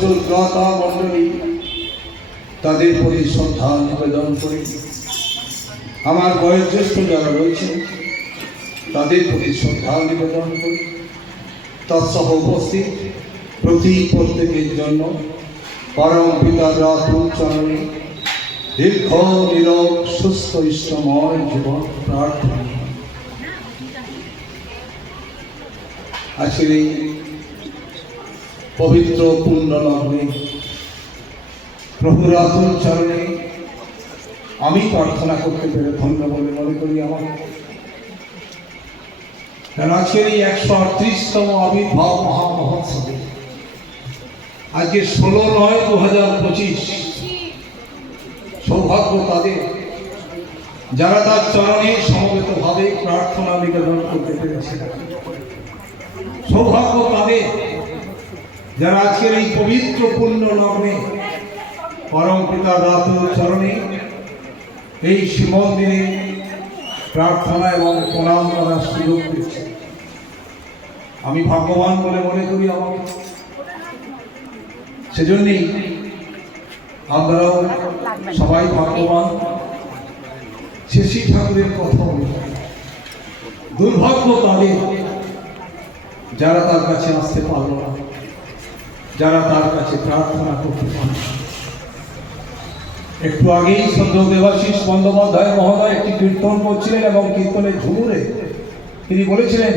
চতুর্গাতা মণ্ডলী তাদের প্রতি শ্রদ্ধা নিবেদন করি। আমার বয়োজ্যেষ্ঠ যারা রয়েছেন তাদের প্রতি শ্রদ্ধা নিবেদন করি। তৎসহ উপস্থিত প্রত্যেকের জন্য পরম পিতার রাতুল চরণে দীর্ঘ নীরব সুস্থ ইষ্টময় জীবন প্রার্থনা। আজকের এই পবিত্র পূর্ণ লগ্নে প্রভুর রাতুল চরণে আমি প্রার্থনা করতে পেরে ধন্য বলে মনে করি আমার। কারণ আজকের এই 138তম আবির্ভাব মহামহোৎসবে আজকে 16/9/2025 সৌভাগ্য তাদের যারা তার চরণে সমবেতভাবে প্রার্থনা নিবেদন করতে পেরেছিল। সৌভাগ্য তাদের যারা আজকের এই পবিত্র পুণ্য লগ্নে পরম পিতার রাতুল চরণে এই শিবমন্দিরে প্রার্থনা এবং প্রণাম করার সুযোগ দিচ্ছে। আমি ভাগ্যবান বলে মনে করি আমাকে। সেজন্যই আমরাও সবাই ভাগ্যবান। শ্রী ঠাকুরের কথা বলি, দুর্ভাগ্য তাদের যারা তার কাছে আসতে পারল না, যারা তার কাছে প্রার্থনা করতে পারল না। একটু আগেই শ্রদ্ধেয় দেবাশিস বন্দ্যোপাধ্যায় মহোদয় একটি কীর্তন করছিলেন এবং কীর্তনের ঝুমুরে তিনি বলেছিলেন,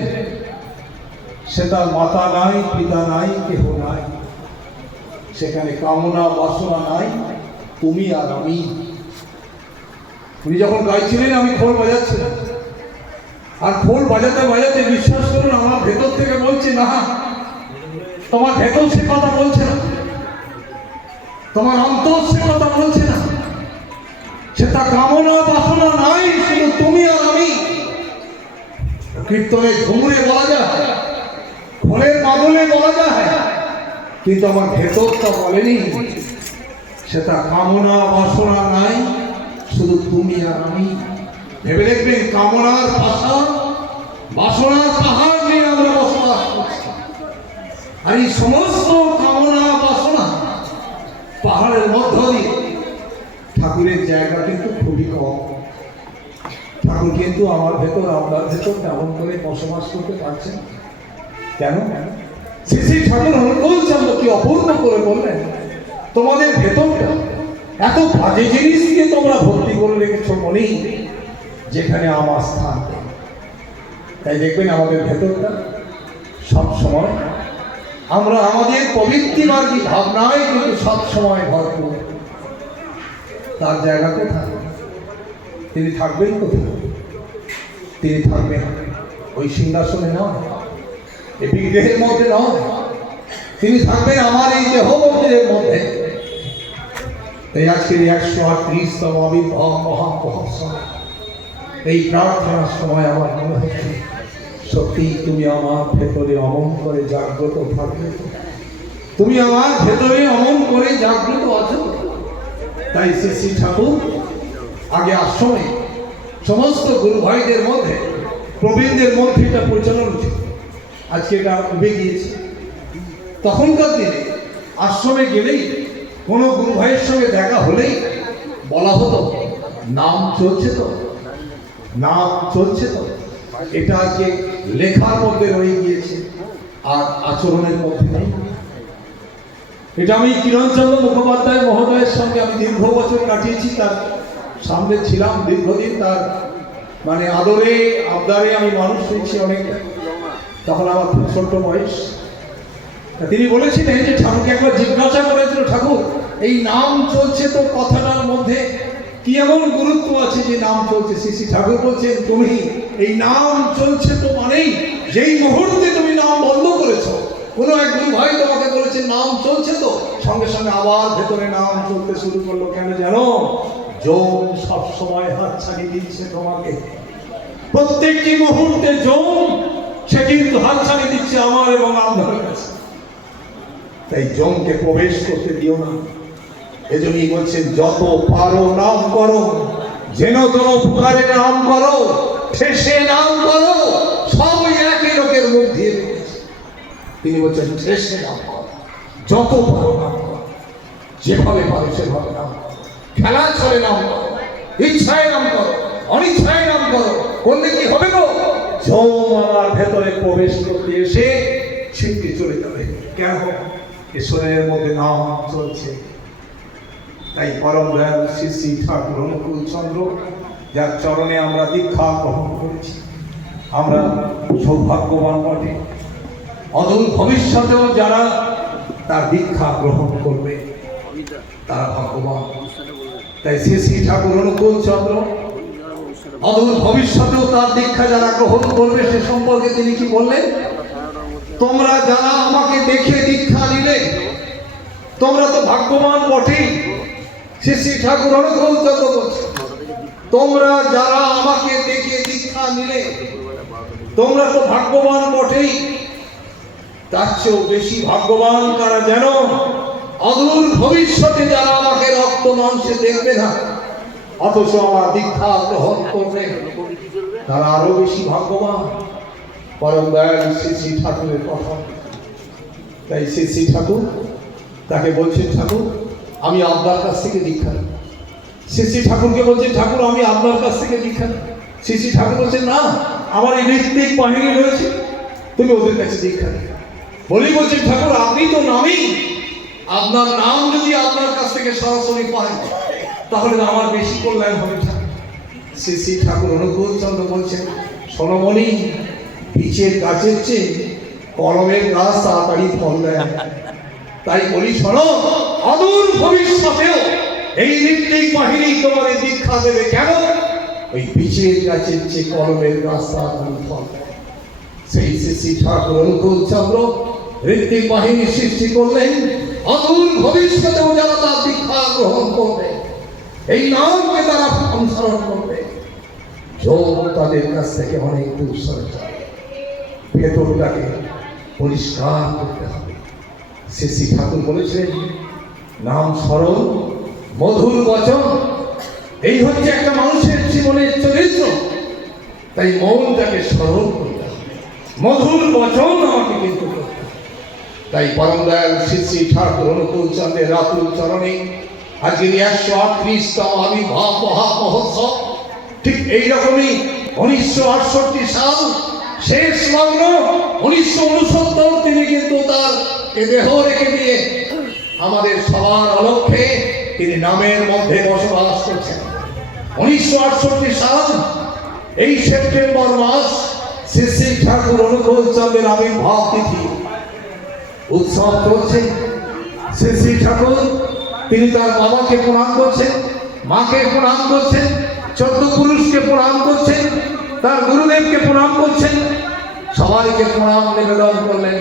সে তার মাতা নাই, পিতা নাই, কেহ নাই, সেখানে কামনা বাসনা নাই, তুমি আর আমি। উনি যখন গাইছিলেন আমি খোল বাজাচ্ছিলাম, আর খোল বাজাতে বাজাতে বিশ্বাস করুন আমার ভেতর থেকে বলছে, না তোমার ভেতর সে কথা বলছে না, তোমার অন্তর সে কথা বলছে না। সেটা কামনা বাসনা নাই, শুধু তুমি আর আমি। কীর্তনের ঝুমুরে বলা যায়, খোলের মাদলে বলা যায়, কিন্তু আমার ভেতরটা বলেনি সেটা কামনা বাসনা নাই, শুধু তুমি আর আমি। ভেবে দেখবেন, কামনার পাশা বাসনার পাহাড় নিয়ে আমরা বসবাস করছি। আর এই সমস্ত কামনা বাসনা পাহাড়ের মধ্য দিয়ে ঠাকুরের জায়গা কিন্তু খুবই কম। ঠাকুর কিন্তু আমার ভেতর আপনার ভেতর তেমন করে বসবাস করতে পারছেন। কেন? শ্রী ঠাকুর অনুকূলচন্দ্র কি অপূর্ণ করে বললেন, তোমাদের ভেতরটা এত বাজে জিনিস দিয়ে তোমরা ভর্তি করে রেখেছ মনেই, যেখানে আমার স্থান। তাই দেখবেন আমাদের ভেতরটা সব সময় আমরা আমাদের পবিত্রমার্গী ভাবনায় কিন্তু সব সময় ভরপুর। তার জায়গা কোথায়? তিনি থাকবেন কোথায়? তিনি থাকবেন ওই সিংহাসনে নয়, এই বিগ্রহের মধ্যে নয়, তিনি থাকবেন আমার এই দেহ মন্দিরের মধ্যে। এই আজকের 138তম আবির্ভাব মহামহোৎসব এই প্রার্থনার সময় আমার মনে হচ্ছে, সত্যি তুমি আমার ভেতরে অমন করে জাগ্রত থাকবে, তুমি আমার ভেতরে অমন করে জাগ্রত আছো। তাই শ্রী ঠাকুর আগে আশ্রমে সমস্ত গুরু ভাইদের মধ্যে, প্রবীণদের মধ্যে এটা প্রচলন ছিল, আজকে এটা উঠে গিয়েছে। তখনকার দিনে আশ্রমে গেলেই কোনো গুরু ভাইয়ের সঙ্গে দেখা হলেই বলা হতো, নাম চলছে তো, নাম চলছে তো। এটা আজকে লেখার মধ্যে রয়ে গিয়েছে, আর আচরণের মধ্যে নেই। এটা আমি কিরণচন্দ্র মুখোপাধ্যায় মহোদয়ের সঙ্গে আমি দীর্ঘ বছর কাটিয়েছি, তার সামনে ছিলাম দীর্ঘদিন, তার মানে আদরে আবদারে আমি মানুষ হয়েছি অনেকটা। তখন আমার খুব ছোট্ট বয়স। তিনি বলেছিলেন যে ঠাকুরকে একবার জিজ্ঞাসা করেছিল, ঠাকুর এই নাম চলছে তো কথাটার মধ্যে কি এমন গুরুত্ব আছে যে নাম চলছে? শ্রী ঠাকুর বলছেন, তুমি এই নাম চলছে তো মানেই যেই মুহূর্তে তুমি নাম বন্ধ করেছো, কোনো এক গুরু ভাই তোমাকে বলেছে নাম চলছে তো, সঙ্গে সঙ্গে আবার ভেতরে নাম চলতে শুরু করলো। কেন জানো? যোগ সব সময় হাত ছাড়িয়ে দিচ্ছে তোমাকে, প্রত্যেকটি মুহূর্তে যোগ সে কিন্তু হাত ছাড়িয়ে দিচ্ছে আমার এবং আপনার কাছে। তাই জমকে প্রবেশ করতে দিও না। এজন্যই বলছেন, যত পারো নাম করো, যেন তোর উপকারে নাম করো, ঠেসে নাম করো, সব একই লোকের মুখ দিয়ে রেখেছে। তিনি বলছেন ঠেসে নাম করো, যত পারো নাম করো, যেভাবে পারো সেভাবে নাম করো, খেলার ছলে নাম করো, ইচ্ছায় নাম করো, অনিচ্ছায় নাম করো, করলে কি হবে গো? যম আমার ভেতরে প্রবেশ করতে এসে ছিটকে চলে যাবে। কেন? ঈশ্বরের মধ্যে নাম চলছে। তাই পরম দয়াল শ্রী শ্রী ঠাকুর অনুকূল চন্দ্র, যার চরণে আমরা দীক্ষা গ্রহণ করেছি, আমরা সৌভাগ্যবান বটে। অদূর ভবিষ্যতেও যারা তার দীক্ষা গ্রহণ করবে তারা ভাগ্যবান। তাই শ্রী শ্রী ঠাকুর অনুকূল চন্দ্র অদূর ভবিষ্যতেও তার দীক্ষা যারা গ্রহণ করবে সে সম্পর্কে তিনি কি বললেন? তোমরা যারা আমাকে দেখে দীক্ষা নিলে তোমরা তো ভাগ্যবান বটেই। শ্রী শ্রী ঠাকুর অনুকূল চন্দ্র বলছে, তোমরা যারা আমাকে দেখে দীক্ষা নিলে তোমরা তো ভাগ্যবান বটেই। তার চেয়েও বেশি ভাগ্যবান কারা যেন? অদূর ভবিষ্যতে যারা আমাকে রক্ত মাংসে দেখবে না অথচ আমার দীক্ষা গ্রহণ করবে তারা আরো বেশি ভাগ্যবান। পরম দয়াল শ্রী শ্রী ঠাকুরের কথা। তাই শ্রী শ্রী ঠাকুর তাকে বলছেন, ঠাকুর আমি আপনার কাছ থেকে দীক্ষা নেব। শ্রী শ্রী ঠাকুরকে বলছেন, ঠাকুর আমি আপনার কাছ থেকে দীক্ষা নেব। শ্রী শ্রী ঠাকুর বলছেন, না, আমার এই ঋত্বিক বাহিনী রয়েছে, তুমি ওদের কাছে দীক্ষা নেবে। বলছেন, ঠাকুর আপনি তো নামই, আপনার নাম যদি আপনার কাছ থেকে সরাসরি পাই তাহলে আমার বেশি কল্যাণ হবে। শ্রী শ্রী ঠাকুর অনুকূল চন্দ্র বলছেন, সোনমণি, বীচের গাছের চেয়ে কলমের গাছ তাড়াতাড়ি ফল দেয়। তাই বলি শোনো, অদূর ভবিষ্যতেও এই ঋত্বিক বাহিনী তোমাদের দীক্ষা দেবে। কেন? ওই বীচের গাছের চেয়ে কলমের গাছ তাড়াতাড়ি ফল দেয়। সেই শ্রী শ্রী ঠাকুর অনুকূল চন্দ্র ঋত্বিক বাহিনী সৃষ্টি করলেন। অদূর ভবিষ্যতেও যারা তার দীক্ষা গ্রহণ করবে, এই নামকে তারা অনুসরণ করবে, যোগ তাদের কাছ থেকে অনেক দূর সরে যাবে। ভেতরটাকে পরিষ্কার করতে হবে। শ্রী শ্রী ঠাকুর বলেছিলেন, নাম স্মরণ, মধুর বচন, এই হচ্ছে একটা মানুষের জীবনের চরিত্র। তাই মনটাকে স্মরণ করতে হবে, মধুর বচন আমাকে কিন্তু করতে হবে। তাই পরম দয়াল শ্রী শ্রী ঠাকুর অনুকূল চন্দ্রের রাতুল চরণে আজকে 138তম আবির্ভাব মহোৎসব। ঠিক এইরকমই 1968 সাল শেষ লগ্ন 1969 তিনি কিন্তু তার দেহ রেখে দিয়ে আমাদের সবার অলক্ষ্যে তিনি নামের মধ্যে বসবাস করছেন। 1968 সাল এই সেপ্টেম্বর মাস শ্রী শ্রী ঠাকুর অনুকূল চন্দ্রের আবির্ভাব তিথি উৎসব চলছে। শ্রী শ্রী ঠাকুর তিনি তার বাবাকে প্রণাম করছেন, মাকে প্রণাম করছেন, 14 পুরুষকে প্রণাম করছেন, তার গুরুদেবকে প্রণাম করছেন, সবাইকে প্রণাম নিবেদন করলেন।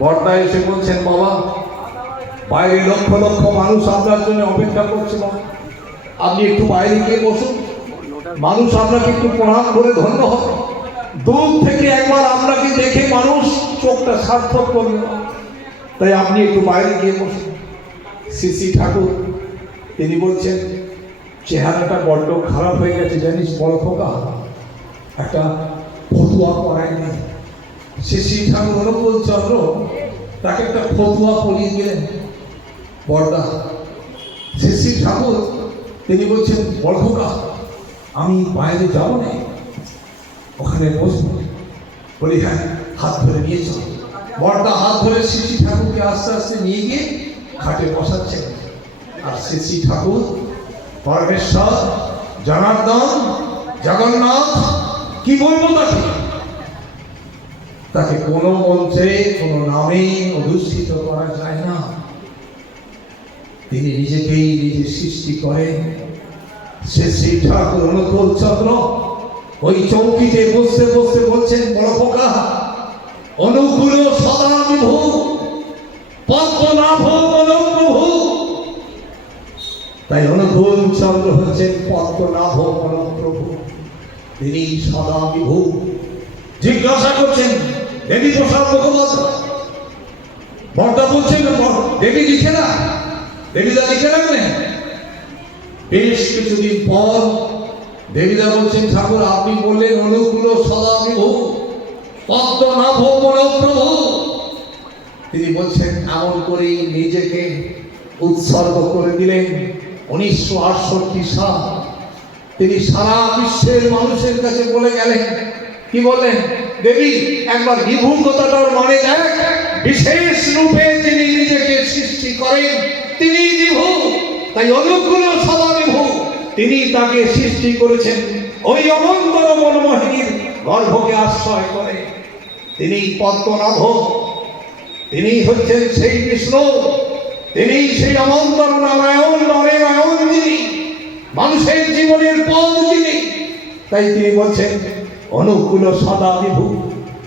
বর্দা এসে বলছেন, বাবা বাইরে লক্ষ লক্ষ মানুষ আপনার জন্য অপেক্ষা করছে, আপনি একটু বাইরে গিয়ে বসুন, মানুষ আপনাকে একটু প্রণাম করে ধন্য হবে। দূর থেকে একবার আপনাকে দেখে মানুষ চোখটা সার্থক করবে, তাই আপনি একটু বাইরে গিয়ে বসুন। শ্রী শ্রী ঠাকুর তিনি বলছেন, চেহারাটা বড্ড খারাপ হয়ে গেছে জানিস বড় খোকা, একটা ফতুয়া পরাই নেই। শ্রী শ্রী ঠাকুর অনুকূল চন্দ্র তাকে একটা ফতুয়া পরিয়ে দিলেন বড়দা। শ্রী শ্রী ঠাকুর তিনি বলছেন, বড় খোকা আমি বাইরে যাব না, ওখানে বসবো। বলি হ্যাঁ, হাত ধরে নিয়ে চল। বড়দা হাত ধরে শ্রী শ্রী ঠাকুরকে আস্তে আস্তে নিয়ে গিয়ে খাটে বসাচ্ছেন। আর শ্রী শ্রী ঠাকুর পরমেশ্বর, জনার্দন, জগন্নাথ, কি বলবো তাকে কোনো মন্ত্রে কোনো নামে অধিষ্ঠিত করা যায় না। তিনি নিজেকেই নিজে সৃষ্টি করেন। শ্রী শ্রী ঠাকুর অনুকূল চন্দ্র ওই চৌকিতে বসতে বসতে বলছেন, বড় খোকা অনুকূল সদা বিভু পদ্মনাভ মনপ্রভু। তাই অনুকূল চন্দ্র হচ্ছেন পদ্মনাভ মনপ্রভু, তিনি সদা বিভু। জিজ্ঞাসা করছেন দেবী প্রসাদ মুখোপাধ্যায়, বড়দা বলছেন দেবী লিখে না, দেবীদা লিখে রাখলেন। বেশ কিছুদিন পর দেবীদা বলছেন, ঠাকুর আপনি বললেন অনুকূল সদা বিভু পদ্মনাভ মনপ্রভু, তিনি বলছেন এমন করেই নিজেকে উৎসর্গ করে দিলেন। 1968 সাল তিনি সারা বিশ্বের মানুষের কাছে বলে গেলেন, কি বললেন? দেবী একবার বিভু কথাটার মানে দেখ, বিশেষ রূপে তিনি নিজেকে সৃষ্টি করেন, তিনি বিভু, তাই অনুকূল সদা বিভু। তিনি তাকে সৃষ্টি করেছেন ওই অনন্তর মনমোহিনীর গর্ভকে আশ্রয় করে। তিনি পদ্মনাভ, তিনি হচ্ছেন সেই কৃষ্ণ, তিনি সেই অনন্তর নারায়ণ, নরে নারায়ণ, যিনি মানুষের জীবনের পথ যিনি। তাই তিনি বলছেন অনুকূল সদা বিভু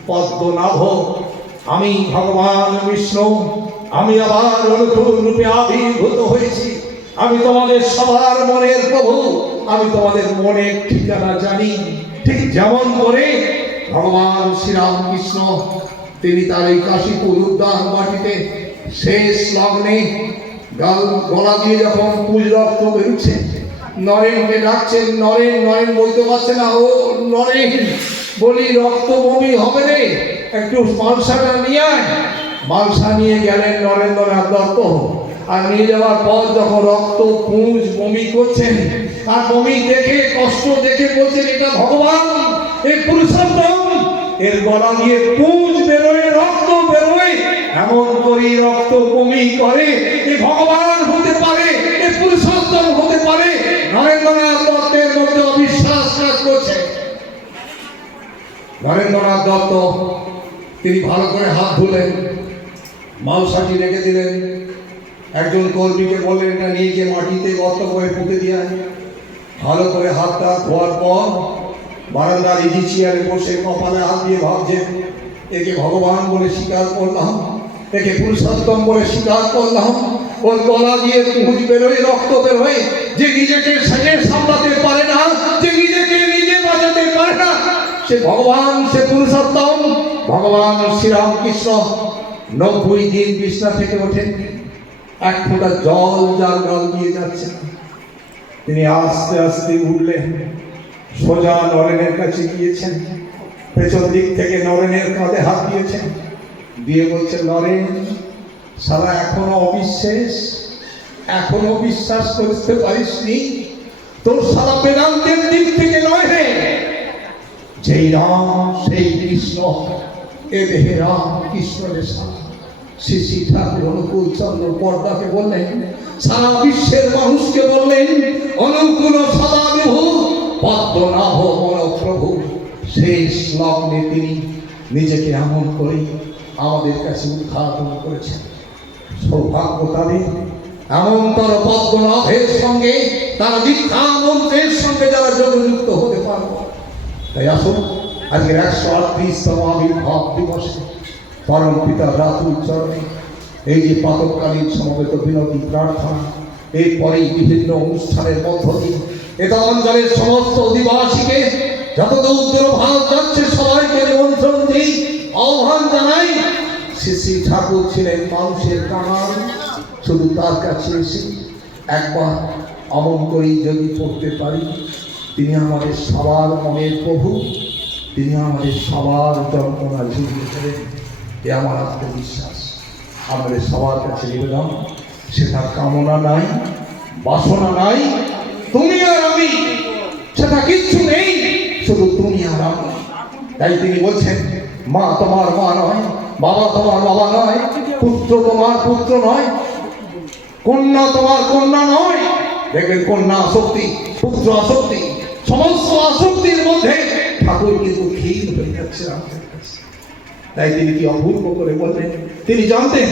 পদ্মনাভ, আমি ভগবান বিষ্ণু, আমি আবার অনুকূল রূপে আবির্ভূত হয়েছি। আমি তোমাদের সবার মনের প্রভু, আমি তোমাদের মনের ঠিকানা জানি। ঠিক যেমন করে ভগবান শ্রীরামকৃষ্ণ তিনি তার এই কাশীপুর উদ্যান মাটিতে শেষ লগ্নে গলা দিয়ে যখন পুজ রক্ত বেরোচ্ছে, নরেনকে ডাকছেন, নরেন, নরেন বলতে পারছে না, ও নরেন, বলি রক্ত বমি হবে রে, একটু মালসাটা নিয়ে আয়। মালসা নিয়ে গেলেন নরেন্দ্রনাথ দত্ত, আর নিয়ে যাওয়ার পর যখন রক্ত পুঁজ বমি করছেন, আর বমি দেখে কষ্ট দেখে বলছেন এটা ভগবান, এই পুরুষোত্তম, এর গলা দিয়ে পুঁজ বেরোয়, রক্ত বেরোয়, এমন করে রক্ত বমি করে, এ ভগবান হতে পারে, এ পুরুষোত্তম হতে পারে। নরেন্দ্রনাথ দত্তের মধ্যে অবিশ্বাস কাজ করছে। নরেন্দ্রনাথ দত্ত তিনি ভালো করে হাত ধুলেন, মালসাটি রেখে দিলেন, একজন কর্মীকে বললেন এটা নিয়ে গিয়ে মাটিতে গর্ত করে পুঁতে দিয়ে। ভালো করে হাতটা ধোয়ার পর বারান্দার ইজি চেয়ারে বসে কপালে হাত দিয়ে ভাবছেন, একে ভগবান বলে স্বীকার করলাম, একে পুরুষোত্তম বলে স্বীকার করলাম। ওর গলা দিয়ে পুঁজ বেরোয়, রক্ত বেরোয়, যে নিজেকে সেজে সামলাতে পারে না, যে নিজেকে নিজে বাঁচাতে পারে না, সে ভগবান, সে পুরুষোত্তম। ভগবান শ্রীরামকৃষ্ণ 90 দিন বিছনা থেকে ওঠেন, এক ফোঁটা জল যার গাল দিয়ে যাচ্ছে। তিনি আস্তে আস্তে উঠলেন, সোজা নরেনের কাছে গিয়েছেন, পেছন দিক থেকে নরেনের কাঁধে হাত দিয়েছেন, দিয়ে বলছেন, নরেন সারা এখনো অবিশ্বাস, এখনো বিশ্বাস করতে পারিসনি? তোর সারা বেদান্তের দিক থেকে নয় রে, যেই রাম সেই কৃষ্ণ, এ দেহে রাম কৃষ্ণের সারা। শ্রী শ্রী ঠাকুর অনুকূল চন্দ্র পর্দাকে বললেন, সারা বিশ্বের মানুষকে বললেন, অনুকূল সদা বিভু পদ্মনাভ মনপ্রভু। শেষ লগ্নে তিনি নিজেকে এমন করে আমাদের কাছে উদ্ঘাটন করেছেন। সৌভাগ্য তাদের এমনতর পদ্মনাভের সঙ্গে, তার দীক্ষা মন্ত্রের সঙ্গে যারা যোগযুক্ত হতে পারব। তাই আসুন আজকের 138তম আবির্ভাব দিবসে পরম পিতার রাতুল চরণে এই যে প্রাতঃকালীন সমবেত বিনতি প্রার্থনা, এরপরেই বিভিন্ন অনুষ্ঠানের মধ্য দিয়ে এটা অঞ্চলের সমস্ত অধিবাসীকে যত দূর ভারত যাচ্ছে সবাইকে নিমন্ত্রণ দিই, আহ্বান জানাই। শ্রী শ্রী ঠাকুর ছিলেন মানুষের কাঙাল, শুধু তার কাছে এসে একবার অমন করেই যদি পড়তে পারি, তিনি আমাদের সবার মনের প্রভু, তিনি আমাদের সবার যন্ত্রণা ঝুঁকিয়ে ফেলেন। এ আমার আত্মবিশ্বাস। আমাদের সবার কাছে নিবেদন, সেটা কামনা নাই, বাসনা নাই, তুমি আর আমি, সেটা কিচ্ছু নেই, শুধু তুমি আর আমি। তাই তিনি বলছেন, মা তোমার মা নয়, বাবা তোমার বাবা নয়, পুত্র তোমার পুত্র নয়, কন্যা তোমার কন্যা নয়। দেখবেন কন্যা আসক্তি, পুত্র আসক্তি, সমস্ত আসক্তির মধ্যে ঠাকুর কিন্তু ক্ষীণ হয়ে যাচ্ছে আমাদের কাছে। তাই তিনি কি অপূর্ব করে বললেন, তিনি জানতেন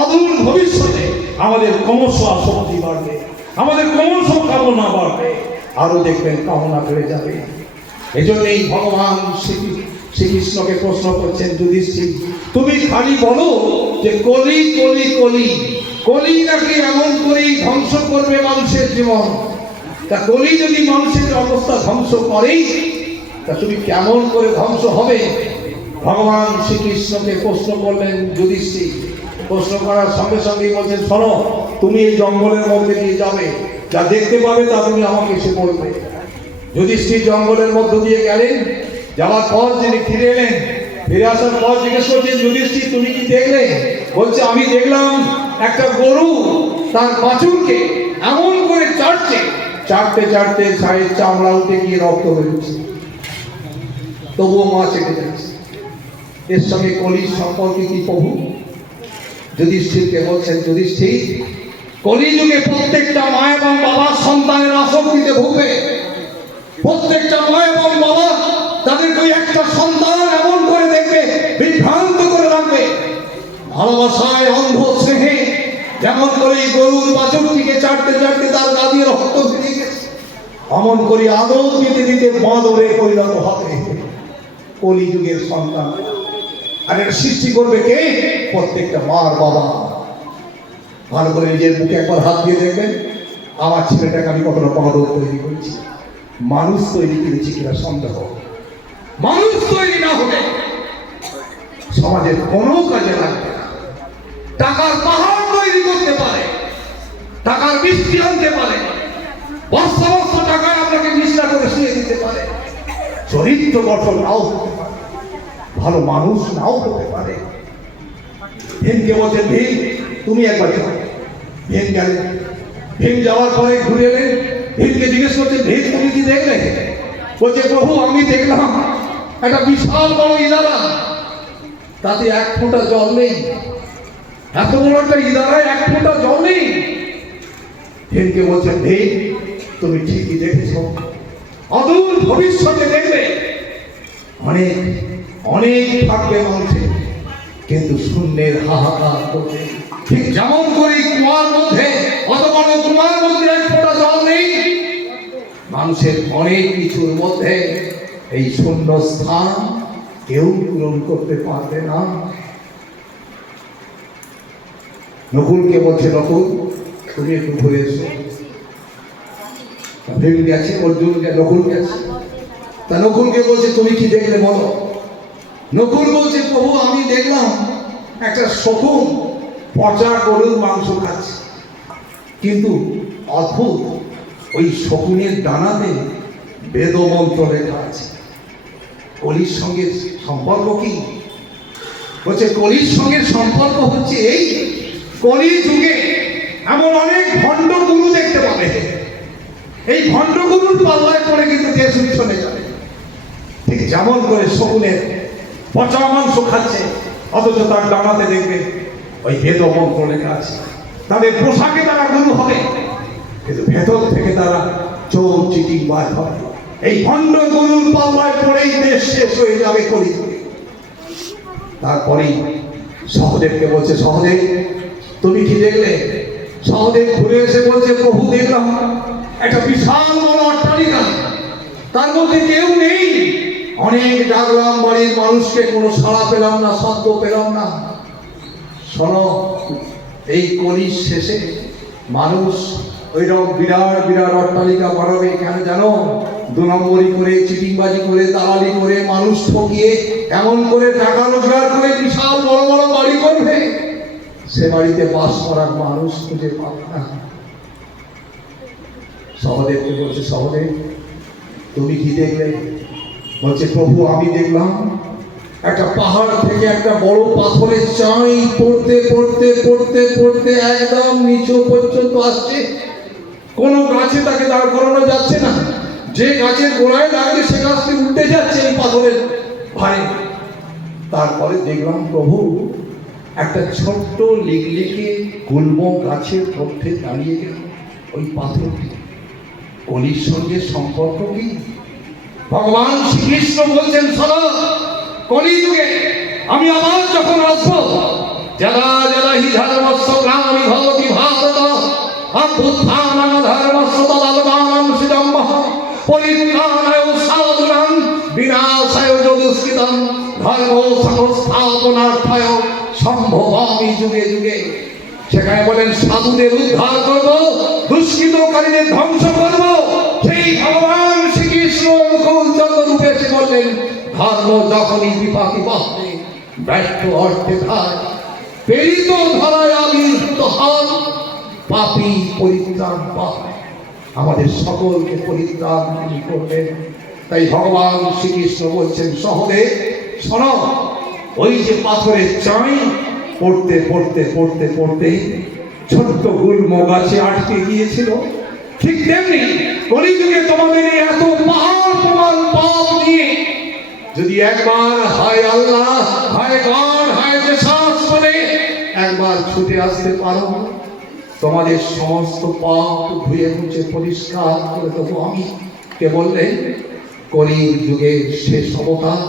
অদূর ভবিষ্যতে আমাদের ক্রমশ আসক্তি বাড়বে, আমাদের ক্রমশ কামনা বাড়বে, আরো দেখবেন কামনা বেড়ে যাবে। এই জন্যই ভগবান শ্রীকৃষ্ণকে প্রশ্ন করছেন, যুধিষ্ঠির তুমি খালি বলো যে কলি কলি কলি, কলি নাকি এমন করেই ধ্বংস করবে মানুষের জীবন। তা কলি যদি মানুষের অবস্থা ধ্বংস করেই, তা তুমি কেমন করে ধ্বংস হবে? ভগবান শ্রীকৃষ্ণকে প্রশ্ন করলেন যুধিষ্ঠির। প্রশ্ন করার সঙ্গে সঙ্গেই বলছেন, শোনো, তুমি এই জঙ্গলের মধ্যে দিয়ে যাবে, যা দেখতে পাবে তা তুমি আমাকে এসে বলবে। যুধিষ্ঠির জঙ্গলের মধ্য দিয়ে গেলেন, যাওয়ার পর যিনি ফিরে এলেন, ফিরে আসার পর জিজ্ঞেস করছেন যুধিষ্ঠির তুমি কি দেখলে? বলছে আমি দেখলাম একটা গরু তার বাছুরকে এমন করে চাটছে, চাটতে চাটতে ছায়ের চামড়া উঠে গিয়ে রক্ত বেরোচ্ছে, তবুও মা চেটে যাচ্ছে। এর সঙ্গে কলির সম্পর্কে কি প্রভু? যুধিষ্ঠিরকে বলছেন যুধিষ্ঠির, কলিযুগে প্রত্যেকটা মা এবং বাবা সন্তানের আসক্তিতে ভুগবে। প্রত্যেকটা মা এবং বাবা তাদেরকে একটা সন্তান এমন করে দেখবে, বিভ্রান্ত করে রাখবে। ভালোবাসায় অন্ধ স্নেহে যেমন করে এই গরুর বাছুরটিকে চাটতে চাটতে তার গা দিয়ে রক্ত বেরিয়ে গেছে, অমন করে আদর দিতে দিতে বাঁদরে পরিণত হবে কলিযুগের সন্তান। আর এর সৃষ্টি করবে কে? প্রত্যেকটা মার বাবা। ভালো করে নিজের বুকে একবার হাত দিয়ে দেখবেন, আমার ছেলেটাকে আমি কতটা বাঁদর তৈরি করেছি। মানুষ তৈরি করেছি কিনা সন্দেহ। মানুষ তৈরি না হলে সমাজের কোনো কাজে লাগবে না। টাকার পাহাড় তৈরি করতে পারে, টাকার বৃষ্টি আনতে পারে, বস্তা বস্তা টাকায় আপনাকে মিশ্রা করে শুয়ে দিতে পারে, চরিত্র গঠন নাও হতে পারে, ভালো মানুষ নাও হতে পারে। ভীমকে বলছেন ভীম তুমি একবার যাও। ভীম গেলেন, ভীম যাওয়ার পরে ঘুরে এলেন। ভীমকে জিজ্ঞেস করছেন ভীম তুমি কি দেখলে? বলছে প্রভু আমি দেখলাম একটা বিশাল বড় ইদারা, তাতে এক ফোঁটা জল নেই। এত বড় একটা ইদারায় এক ফোঁটা জল নেই। ভীমকে বলছেন ভীম তুমি ঠিকই দেখেছ, অদূর ভবিষ্যতে দেখবে অনেক অনেক থাকবে মানুষে, কিন্তু শূন্যের হাহাকার করবে। ঠিক যেমন করে কুয়ার মধ্যে অত বড় কুয়ার মধ্যে এক ফোঁটা জল নেই, মানুষের অনেক কিছুর মধ্যে এই শূন্য স্থান কেউ পূরণ করতে পারবে না। নকুলকে বলছে নকুল তুমি একটু ঘুরে এসো। ভীম গেছে, অর্জুন নকুল গেছে। তা নকুলকে বলছে তুমি কি দেখলে বলো? নকুল বলছে প্রভু আমি দেখলাম একটা শকুন পচা গরুর মাংস খাচ্ছে, কিন্তু অদ্ভুত ওই শকুনের ডানাতে বেদমন্ত্র লেখা আছে। কলির সঙ্গে সম্পর্ক কি? বলছে কলির সঙ্গে সম্পর্ক হচ্ছে এই, কলি যুগে এমন অনেক ভণ্ড গুরু দেখতে পাবে, এই ভণ্ড গুরুর পাল্লায় পড়ে কিন্তু দেশ চলে যাবে। ঠিক যেমন করে শকুনের পচা মাংস খাচ্ছে, অথচ তার ডানাতে দেখবে ওই বেদ মন্ত্র লেখা আছে। তাদের পোশাকে তারা গুরু হবে, কিন্তু ভেতর থেকে তারা চোর চিটিংবাজ হবে। এই ভণ্ড গুরুর পাল্লায় পড়েই দেশ শেষ হয়ে যাবে কলিযুগে। তারপরেই সহদেবকে বলছে সহদেব তুমি কি দেখলে? সহদেব ঘুরে এসে বলছে প্রভু দেখলাম একটা বিশাল বড় অট্টালিকা, তার মধ্যে কেউ নেই। অনেক ডাকলাম বাড়ির মানুষকে, কোনো সাড়া পেলাম না, শব্দ পেলাম না। শোনো এই কলির শেষে মানুষ ওইরকম বিরাট বিরাট অট্টালিকা বানাবে। কেন জানো? 2 নম্বরি করে, চিটিংবাজি করে, দালালি করে, মানুষ ঠকিয়ে এমন করে টাকা রোজগার করে বিশাল বড় বড় বাড়ি করবে, সে বাড়িতে বাস করার মানুষ খুঁজে পাবে না। সহদেবকে বলছে সহদেব তুমি কি দেখলে? বলছে প্রভু আমি দেখলাম একটা পাহাড় থেকে একটা বড় পাথরের চাই পড়তে পড়তে পড়তে পড়তে একদম নিচু পর্যন্ত আসছে। কোনো গাছে তাকে দাঁড় করানো যাচ্ছে না, যে গাছের গোড়ায় লাগছে সে গাছটি উঠে যাচ্ছে এই পাথরের ভারে। তারপরে দেখলাম প্রভু একটা ছোট্ট লিগলিকে গুল্ম গাছের মধ্যে দাঁড়িয়ে গেল ওই পাথরটি। কলির সঙ্গে সম্পর্ক কি? ভগবান শ্রীকৃষ্ণ বলছেন শোনো, কলিযুগে আমি আবার যখন আসবো, যারা যারা হি ধর্মস্য গ্রামী ভবতি ভারত অভ্যুত্থানং ধর্মস্য তদালমানং সিদম্বহ পরিত্রাণায় সাধুনাং বিনাশায় যদুষ্কৃতং ধর্ম সংস্থাপনার্থায় সম্ভবামি যুগে যুগে। সেখানে বলেন সাধুদের উদ্ধার করব, দুষ্কৃতকারীদের ধ্বংস করব। সেই ভগবান শ্রীকৃষ্ণ অনুকূল চন্দ্ররূপে এসে বললেন ধর্ম যখনই বিপাকে বসে ব্যর্থ অর্থে থাকে, প্রেরিত ধরায় আবির্ভূত হন, পাপী পরিত্রাণ পায়। আমাদের সকলকে পরিত্রাণ তিনি করবেন। তাই ভগবান শ্রীকৃষ্ণ বলছেন সহদেব শোনো, ওই যে পাথরের চাই পড়তে পড়তে পড়তে পড়তে ছোট্ট গুল্ম গাছে আটকে গিয়েছিল। ঠিক তেমনি কলিযুগে তোমাদের এই এত পাহাড় প্রমাণ পাপ নিয়ে যদি একবার হায় আল্লাহ, হায় গড, হায় জেসাস বলে একবার ছুটে আসতে পারো, তোমাদের সমস্ত পাপ ধুয়ে মুছে পরিষ্কার করে দেবো আমি। কে বললেন? কলির যুগের শেষ অবতার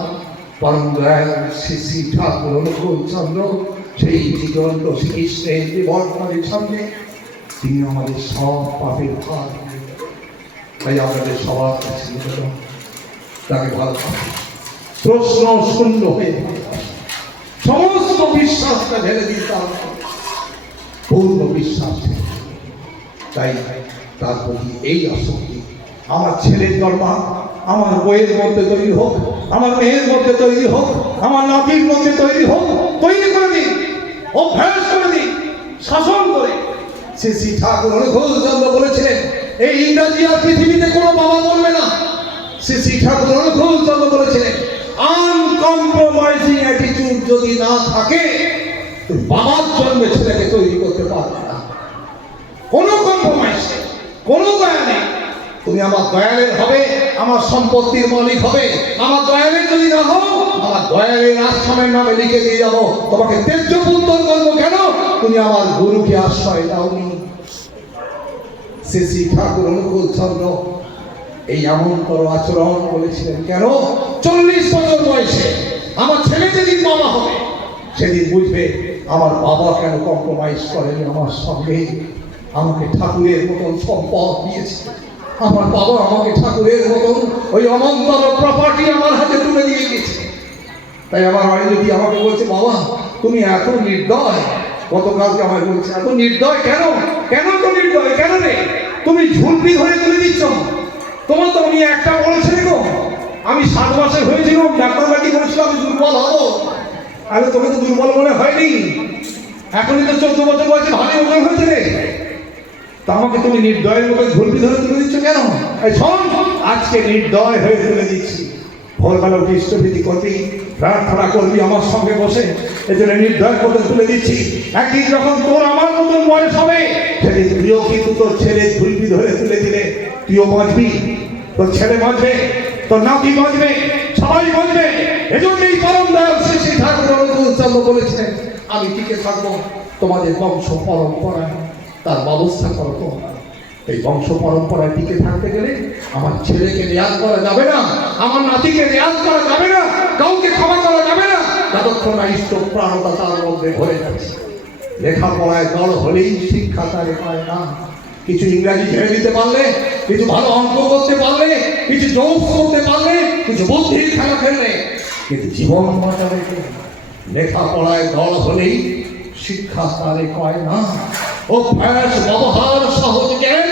পরম দয়াল শ্রী শ্রী ঠাকুর অনুকূল চন্দ্র, সেই জীবন্ত শ্রীকৃষ্ণের বিবর্তনের সামনে তিনি আমাদের সব পাপের ভার। তাই আপনাদের সবার কাছে নিবেদন, তাকে ভালোবাসি, প্রশ্ন শূন্য হয়ে সমস্ত বিশ্বাসটা ঢেলে দিতাম পূর্ণ বিশ্বাস। তাই তার প্রতি এই আসক্তি আমার ছেলের দরবার আমার বইয়ের মধ্যে তৈরি হোক, আমার মেয়ের মধ্যে তৈরি হোক, আমার নাতির মধ্যে তৈরি হোক, তৈরি করে দিন, অভ্যাস করে দিন, শাসন করে। শ্রী শ্রী ঠাকুর অনুকূল চন্দ্র বলেছিলেন এই ইংরাজি আর পৃথিবীতে কোনো বাবা বলবে না। শ্রী শ্রী ঠাকুর অনুকূল চন্দ্র বলেছিলেন আনকম্প্রোমাইজিং অ্যাটিটিউড যদি না থাকে বাবার জন্মে ছেলেকে তৈরি করতে পারবে না। কোনো কম্প্রোমাইজ, কোনো দয়া নেই। তুমি আমার দয়ালের হবে, আমার সম্পত্তির মালিক হবে। আমার দয়ালের যদি না হও, আমার দয়ালের আশ্রমের নামে লিখে দিয়ে যাবো, তোমাকে তেজ্য পুত্তর করবো। কেন? তুমি আমার গুরুকে আশ্রয় দাওনি। শ্রী শ্রী ঠাকুর অনুকূল চন্দ্র এই এমনতর আচরণ বলেছিলেন কেন? 40 বছর বয়সে আমার ছেলে যেদিন বাবা হবে সেদিন বুঝবে আমার বাবা কেন কম্প্রোমাইজ করেনি আমার সঙ্গে। আমাকে ঠাকুরের মতন সম্পদ দিয়েছে, আমার বাবা আমাকে ঠাকুরের মতন ওই অনন্তর প্রপার্টি আমার হাতে তুলে দিয়ে গেছে। তাই আমার বাড়ি যদি আমাকে বলছে বাবা তুমি এত নির্দয়, গতকালকে আমায় বলছে এত নির্দয় কেন? কেন তো নির্দয় কেন রে? তুমি ঝুলপি ধরে তুলে দিচ্ছ। তোমার তো আমি একটা বলেছে গো, আমি 7 মাসে হয়েছিলাম, ডাক্তারবাটি বলেছিল আমি দুর্বল হবো। আরে তোকে তো দুর্বল মনে হয়নি, এখনই তো 14 বছর বয়সে ভারী ওজন হয়েছে রে। তা আমাকে তুমি নির্দয়ের মতো ঝুলপি ধরে তুলে দিচ্ছ কেন? শোন, আজকে নির্দয় হয়ে তুলে দিচ্ছি। ভোরবেলা উঠে ইষ্টভীতি করবি, প্রার্থনা করবি আমার সঙ্গে বসে, এজন্য নির্দয় করে তুলে দিচ্ছি। একদিন যখন তোর আমার মতন বয়স হবে সেদিন তুইও কিন্তু তোর ছেলে ঝুলপি ধরে তুলে দিলে তুইও বাঁচবি, তোর ছেলে বাঁচবে, তোর নাতি বাঁচবে, সবাই বাঁচবে। এজন্যই পরম দয়াল শ্রী শ্রী ঠাকুর অনুকূল চন্দ্র বলেছিলেন আমি টিকে থাকবো তোমাদের বংশ পরম্পরায়, তার ব্যবস্থা করো তো। এই বংশ পরম্পরায় টিকে থাকতে গেলে আমার ছেলেকে রেয়াজ করা যাবে না, আমার নাতিকে রেয়াজ করা যাবে না, কাউকে ক্ষমা করা যাবে না যতক্ষণ না ইষ্ট প্রাণতা তার মধ্যে ভরে যাচ্ছে। লেখাপড়ায় দল হলেই শিক্ষা তারে পায় না। কিছু ইংরাজি ছেড়ে দিতে পারলে, কিছু ভালো অঙ্ক করতে পারলে, কিছু যোগ করতে পারলে, কিছু বুদ্ধির খেলা খেললে, কিন্তু জীবন বাঁচাবে লেখাপড়ায় দল হলেই শিক্ষা তারে পায় না। অভ্যাস ব্যবহার সহজ জ্ঞান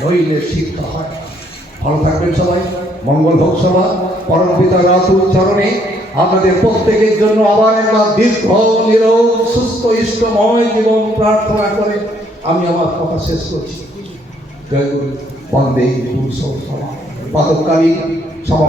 নইলে শিক্ষা হয়। ভালো থাকবেন সবাই, মঙ্গল হোক সভা। পরম পিতার রাতুল চরণে আপনাদের প্রত্যেকের জন্য আবার একবার দীর্ঘ নিরোগ সুস্থ ইষ্টময় জীবন প্রার্থনা করে আমি আমার কথা শেষ করছি। জয় গুরু, বন্দে পুরুষোত্তম। পাতকালী